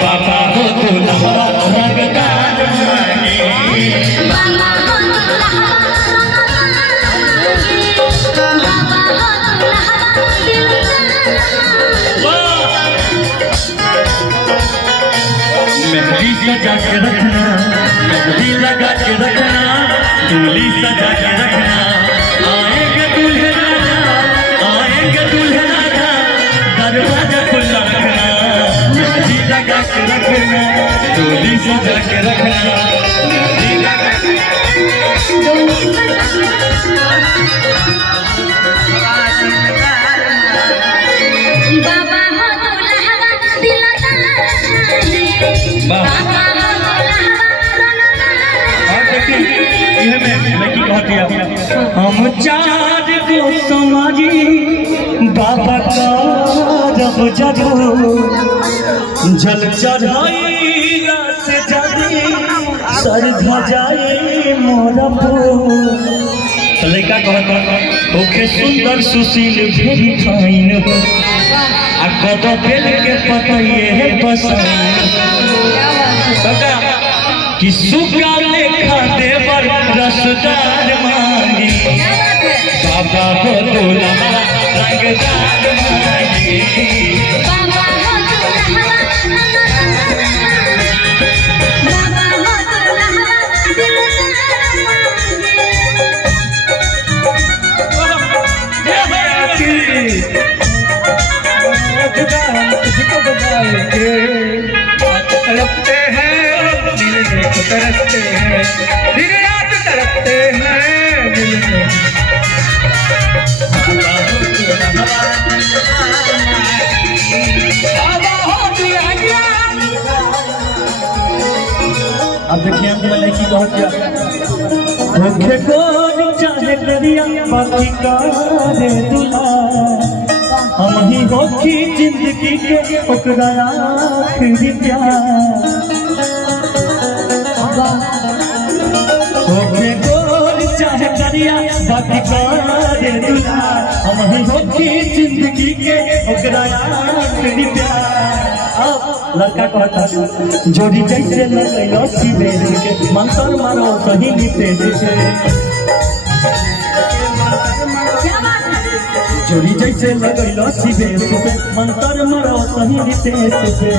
बाबा हो दुल्हा रंगदार मेहंदी सजा के रखना, मेहंदी लगा के रखना, डोली सजा के रखना। आएंगे दूल्हे राजा, आएंगे दूल्हे राजा, दरवाजा खुला रखना। मेहंदी लगा के रखना, डोली सजा के रखना, मेहंदी लगा के हम चार को समाजी बाबा का रब जगो जल चढ़ाईला से जादी सर धजाए मोरा पो। लड़का कहता ओके सुंदर सुशील भेरी ठाइन आ कद बेल के पतइए है पसंद कि सुगा लेखा देवर रसदार मांगी। बाबा हो दुल्हा रंगदार मांगी। तड़पते हैं मिलने को तरसते हैं, दिन रात तड़पते हैं मिलने। अब देखिए हम तुम्हें लड़की बहुत क्या मुझे कौन चाहे करिया बाकी का रे दुल्हा हम ही होखी जिंदगी के ओकरा आखिरी प्यार। होके गोल चाहे करिया बाकी का रे दुल्हा हम ही होखी जिंदगी के ओकरा आखिरी प्यार। लड़का कहता जोड़ी जैसे लगैलो सीधे के मंत्र मारो सही नितेश के। जोड़ी जैसे लगैलो सीधे के मंत्र मारो सही नितेश के।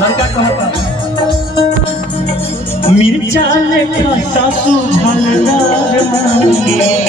लड़का कहता मिर्चा लेखा सासू झालदार मांगे।